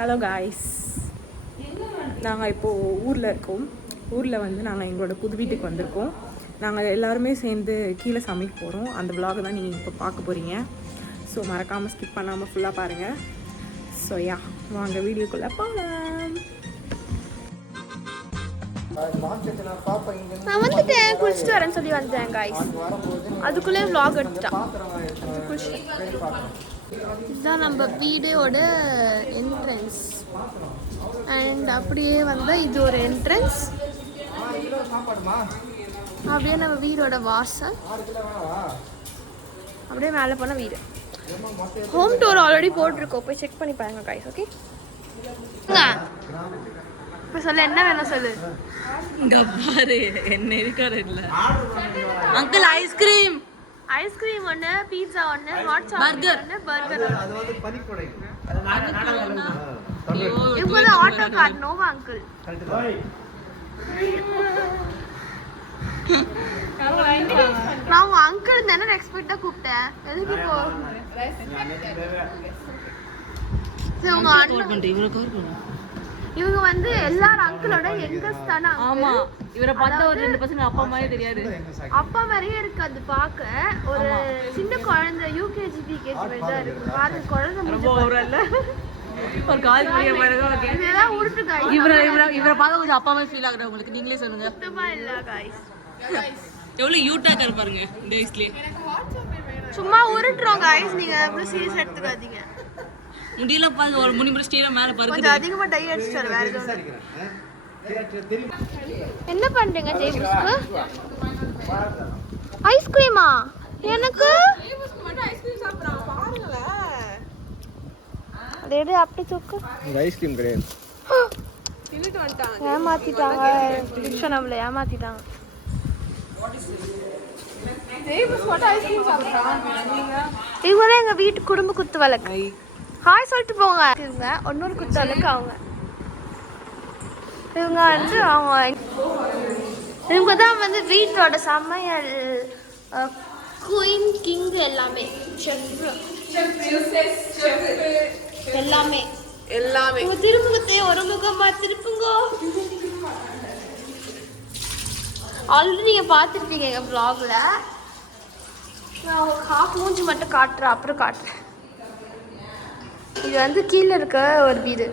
Hello guys, நாங்கள் இப்போது ஊரில் இருக்கோம். ஊரில் வந்து நாங்கள் எங்களோட புது வீட்டுக்கு வந்திருக்கோம். நாங்கள் எல்லாருமே சேர்ந்து கீழே சமைக்க போகிறோம். அந்த விலாகை தான் நீங்கள் இப்போ பார்க்க போகிறீங்க. ஸோ மறக்காமல் ஸ்கிப் பண்ணாமல் ஃபுல்லாக பாருங்கள். ஸோ வாங்க வீடியோக்குள்ளே போகலாம். நான் வந்துட்டேன், குளிச்சுட்டு வரேன்னு சொல்லி வந்தேன் காய்ஸ். அதுக்குள்ளே விலாக் எடுத்துட்டான். இதுதான் நம்ம வீடோட என்ட்ரன்ஸ். அண்ட் அப்படியே வந்தால் இது ஒரு என்ட்ரன்ஸ். அப்படியே நம்ம வீடோட வாசல். அப்படியே மேலே போன வீடு. ஹோம் டூர் ஆல்ரெடி போட்டிருக்கோம், போய் செக் பண்ணி பாருங்க காய்ஸ். ஓகே, இப்போ சொல்லு, என்ன வேணும் சொல்லு. பாரு என்ன இருக்காரு இல்லை அங்கிள். ஐஸ்கிரீம் ஐஸ்கிரீம் ஒன்று, பீட்சா ஒன்று, ஹாட் சாக்லேட் ஒன்று, பர்கர் ஒன்று. இப்போ தான் ஆட்டோ காட்டணும் அங்கிள். நான் உங்க அங்கிள் தானே எக்ஸ்பெக்டா கூப்பிட்டேன். எதுக்கு இப்போ உங்க அண்ணன் இவங்க வந்து எல்லாரும் அங்கிளோட யங்கஸ்ட் தானே. ஆமா, இவரை பார்த்தா ஒரு 2 பசங்க அப்பா மாதிரியே தெரியாது. அப்பா மாதிரியே இருக்கு. அது பார்க்க ஒரு சின்ன குழந்தை, யூகேஜி பிகேஜி மாதிரி தான் இருக்கு. பாத்து குழந்தை ரொம்ப ஓவரல்ல. ஒரு கால் மணிய பாருங்க. ஓகே, இதெல்லாம் உருட்டு गाइस. இவரை பார்த்தா கொஞ்சம் அப்பா மாதிரி ஃபீல் ஆகுது உங்களுக்கு. நீங்களே சொல்லுங்க. சுத்தமா இல்ல गाइस. எவ்வளவு யூட்டா பாருங்க இந்த வயசுலயே. சும்மா உருட்டுறோம் गाइस, நீங்க அவ்வளவு சீரியஸ் எடுத்துக்காதீங்க. முடியல பாருங்க, ஒரு முனிபுற ஸ்டேல மேல பாருங்க. கொஞ்சம் அதிகமா டை அடிச்சிட்டாரு. வேற எதுவும் என்ன பண்றீங்க ஜெய்புஸ்க்கு? ஐஸ்கிரீமா? எனக்கு ஜெய்புஸ்க்கு மட்டும் ஐஸ்கிரீம் சாப்பிடுறான் பாருங்களே. அதேடே அப்படி தூக்கு. இந்த ஐஸ்கிரீம் கிடையாது. தின்னுட்டு வந்துட்டாங்க. ஏமாத்திட்டாங்க. டிக்ஷன் அவளை ஏமாத்திட்டாங்க. ஜெய்புஸ் மட்டும் ஐஸ்கிரீம் சாப்பிடுறான். இவங்க எங்க வீட்டு குடும்ப குத்து வழக்கு. ஹாய் சொல்லிட்டு போங்க. இன்னொரு குத்து வழக்கு அவங்க. இவங்க வந்து இவங்க தான் வந்து வீட்டோட சமையல் குயின் கிங் எல்லாமே. எல்லாமே எல்லாமே. திருமுகத்தை ஒரு முகமா திருப்புங்க. ஆல்ரெடி நீங்க பார்த்துருப்பீங்க எங்க vlogல. நான் ஒரு ஹாஃப் மூஞ்சி மட்டும் காட்டுறேன், அப்புறம் காட்டுறேன். இது வந்து கீழே இருக்க ஒரு வீடு.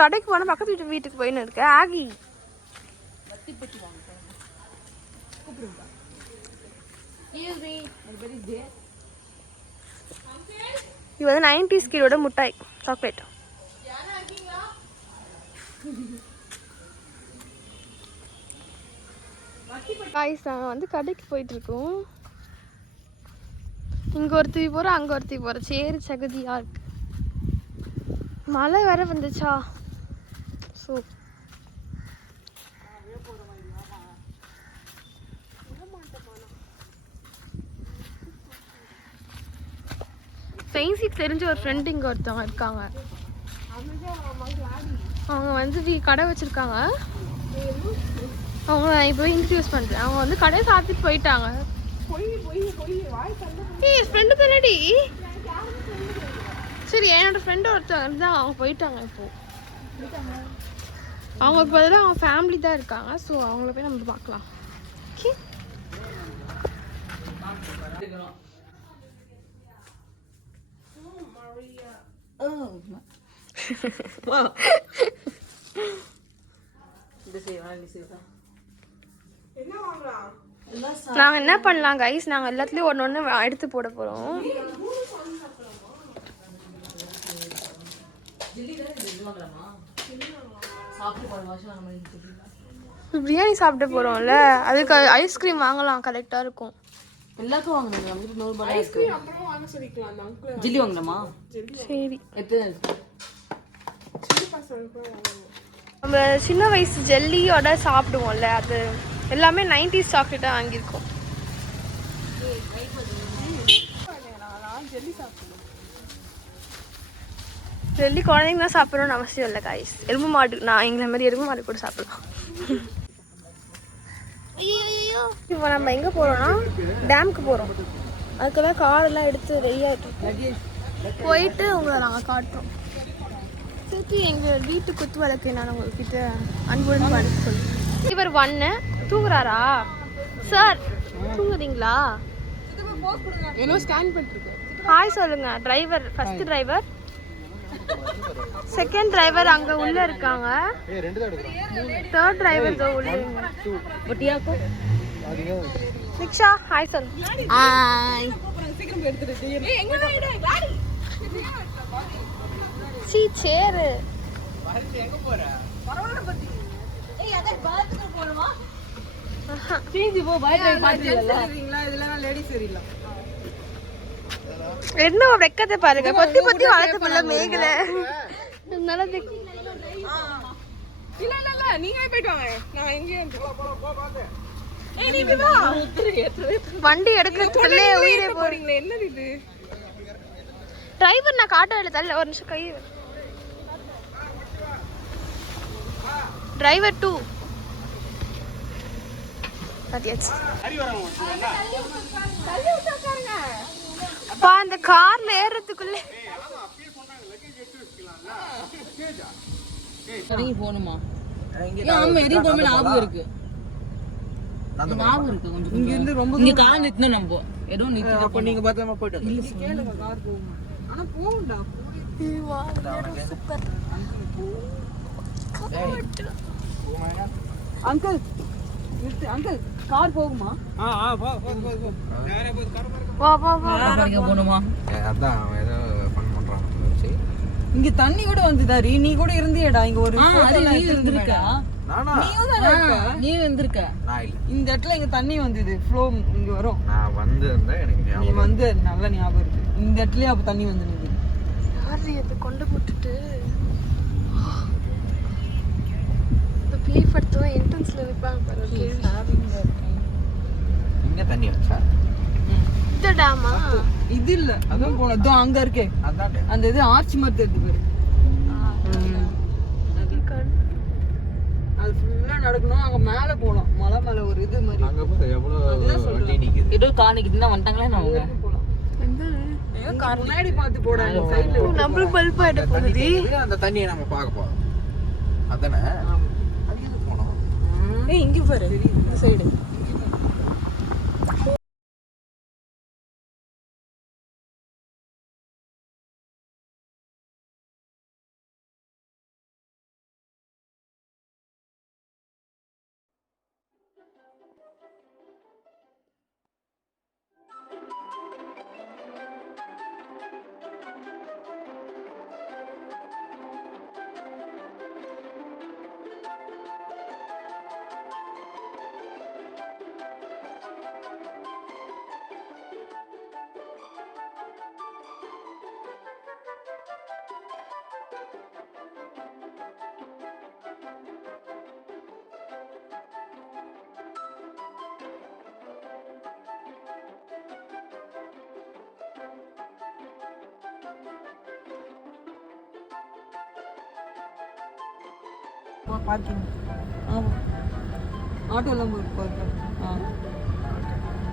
கடைக்கு போன பக்கத்து வீட்டுக்கு போயின்னு இருக்க ஆகி. இது வந்து 90s கிலோட முட்டாய் சாக்லேட். காய்ஸ், நாங்கள் வந்து கடைக்கு போயிட்டுருக்கோம். இங்கே ஒருத்தி போகிறோம், அங்கே ஒருத்தி போகிறோம். சேரி சகதியாக இருக்கு. மழை வேற வந்துச்சா. ஸோ ஃபென்சிக்கு தெரிஞ்ச ஒரு ஃப்ரெண்டு இங்கே ஒருத்தவங்க இருக்காங்க. அவங்க வந்து கடை வச்சுருக்காங்க. அவங்க இப்போ இன்ட்ரடியூஸ் பண்ணுறேன். அவங்க வந்து கடையை சாத்திட்டு போயிட்டாங்க. ஃப்ரெண்டு தானடி. சரி, என்னோட ஃப்ரெண்டு ஒருத்தர் தான், அவங்க போயிட்டாங்க. இப்போது அவங்களுக்கு பதிலாக அவங்க ஃபேமிலி தான் இருக்காங்க. ஸோ அவங்கள போய் நம்ம பார்க்கலாம். ஓகே, நாங்கள் என்ன பண்ணலாம் கைஸ், நாங்கள் எல்லாத்துலேயும் ஒன்று ஒன்று எடுத்து போட போகிறோம். பிரியாணி சாப்பிட போகிறோம்ல, அதுக்கு ஐஸ்கிரீம் வாங்கலாம். கரெக்டாக இருக்கும். எல்லாருக்கும் வாங்கணும். ஐஸ்கிரீம் அப்புறம் வாங்க சொல்லிக்கலாம். ஜில்லி வாங்கலாமா? சரி, எத்தனை நம்ம சின்ன வயசு ஜெல்லியோட சாப்பிடுவோம்ல, அது எல்லாமே 90s சாக்லேட்டாக வாங்கியிருக்கோம். ஜெல்லி குழந்தைங்க தான் சாப்பிடணும்னு அவசியம் இல்லை காய்ஸ். எலும்பு மாடு, நான் எங்களை மாதிரி எலும்பு மாடு கூட சாப்பிடலாம். இப்போ நம்ம எங்கே போகிறோம்னா டேமுக்கு போகிறோம். அதுக்கு தான் காரெல்லாம் எடுத்து ரெடியாக இருக்கு. போயிட்டு உங்களை நாங்கள் காட்டுறோம். திருப்பி எங்கள் வீட்டு குத்து விளக்கு நான் உங்கள்கிட்ட அன்புடன் படிக்க சொல்லுவேன். இவர் 1 தூங்குறாரா சார்? தூங்குறீங்களா? என்ன ஸ்கேன் பண்ணிருக்கு. ஹாய் சொல்லுங்க. Driver, first driver, second driver அங்க உள்ள இருக்காங்க. தேர்ட் டிரைவர் தோ உள்ள. ஒட்டியாக்கோ நிக்ஷா ஹாய் சொல்லு. ஹாய். சீக்கிரம் எடுத்துட்டு. ஏய் எங்க காடி? சீ சேர். எங்க போற? பரவாயில்லை பத்தி. ஏய் அத பாத்ரூம் போறோமா? சீஞ்சி போ பாத்ரூம் பாத்துறீங்களா? இதெல்லாம் லேடிஸ் ஏரியல. என்ன வெக்கத்தை பாருங்க. பொத்தி பொத்தி வளர்த்து புள்ள மேகல. நல்லது. இல்ல இல்ல இல்ல நீங்க போயிட்டு வாங்க. நான் இங்கே போ பாத்து. ஏய் நீங்க வா. வண்டி எடுக்கிறதுக்குள்ளே உயிரே போறீங்களே. என்னது இது? டிரைவர் நான் காட்ட இல்ல தள்ள. ஒரு நிமிஷம் கை. டிரைவர் 2 பாத்தியாச்சு. பா அந்த கார்ல ஏறதுக்குள்ள இறங்கி போணுமா? ஆமா இறங்கி போக ஞாபகம் இருக்கு. ஞாபகம் இருக்கு கொஞ்சம். இங்க இருந்து ரொம்ப இங்க கார் நிறுத்தணும் நம்ம. ஏதோ நிறுத்தி அப்ப நீங்க பத்திரமா போய்ட்டு இல்ல கேளுங்க கார் போகும். ஆனா போகும்டா. சூப்பர். அங்கிள் அங்கிள் கார் போகுமா? வா வா வா. கார் போணுமா? அதான் ஏதோ ஃபன் பண்றான். இங்க தண்ணி கூட வந்துதாரி. நீ கூட இருந்தியடா இங்க ஒரு போட்டோ நானா? நீ வந்திருக்க. நான் இல்ல. இந்த இடத்துல இங்க தண்ணி வந்தது. ஃப்ளோ இங்க வரும். நான் வந்திருந்தா எனக்கு நீ ஞாபகம். வந்து நல்ல ஞாபகம் இருக்கு. இந்த இடத்துலயே அப்ப தண்ணி வந்துருந்தது. யாரு இது கொண்டு போட்டுட்டு இந்த ப்ளே படுத்துவ என்ட்ரன்ஸ்ல நிப்பாங்க பாரு. இங்க தண்ணி வச்சா இந்த டேமா? இது இல்ல. அதான் போனது அங்க இருக்கே. அதான் அந்த இது ஆர்ச் மாதிரி தெரியுது பாரு. அது ஃபுல்லா நடக்கணும். அங்க மேல போலாம். மலை மேல ஒரு இது மாதிரி. அங்க போய் எவ்வளவு வண்டி நிக்குது. ஏதோ காணிக்குதுன்னா வந்துட்டாங்களே நான் அவங்க போலாம். ஐயோ கார் முன்னாடி பார்த்து போடாங்க சைடுல. நம்மளுக்கு பல்ப் ஆயிட போகுது. அந்த தண்ணியை நம்ம பார்க்க போறோம். அதானே? அது எங்க போறோம்? ஏய் இங்க பாரு இந்த சைடு. பார்க்கிங். ஆட்டோலாம் போயிருக்கு.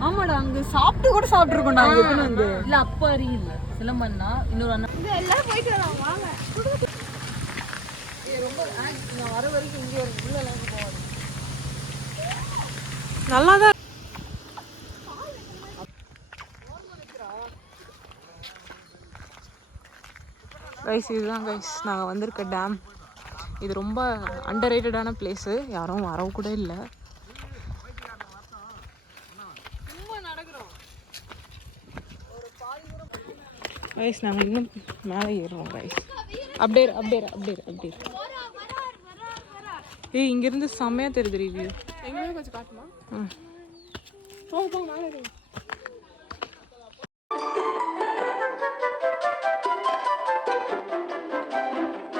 ஆமாடா அங்க சாப்பிட்டு கூட சாப்பிட்டுருக்கோம் நாங்க. வந்து இல்ல அப்ப அறியில்ல சிலம்பன்னா இன்னொரு அண்ணா எல்லாரும் போயிட்டு வரோம் வாங்க. ரொம்ப நான் வர வரைக்கும் இங்கே ஒரு உள்ள எல்லாம் போவாது. நல்லாதான். கைஸ் இதுதான் கைஸ் நாங்கள் வந்திருக்க டேம். இது ரொம்ப அண்டர் ரேட்டடான பிளேஸு. யாரும் வரவு கூட இல்லை. கைஸ் நாங்கள் இன்னும் மேலே ஏறுவோம் கைஸ். அப்படியே அப்படியே அப்படியே அப்படியே. ஏய் இங்கேருந்து செம்மையாக தெரியுது ரிவ்யூ. எங்கேயும் கொஞ்சம் காட்டுமா? ம் போங்க போங்க மேலே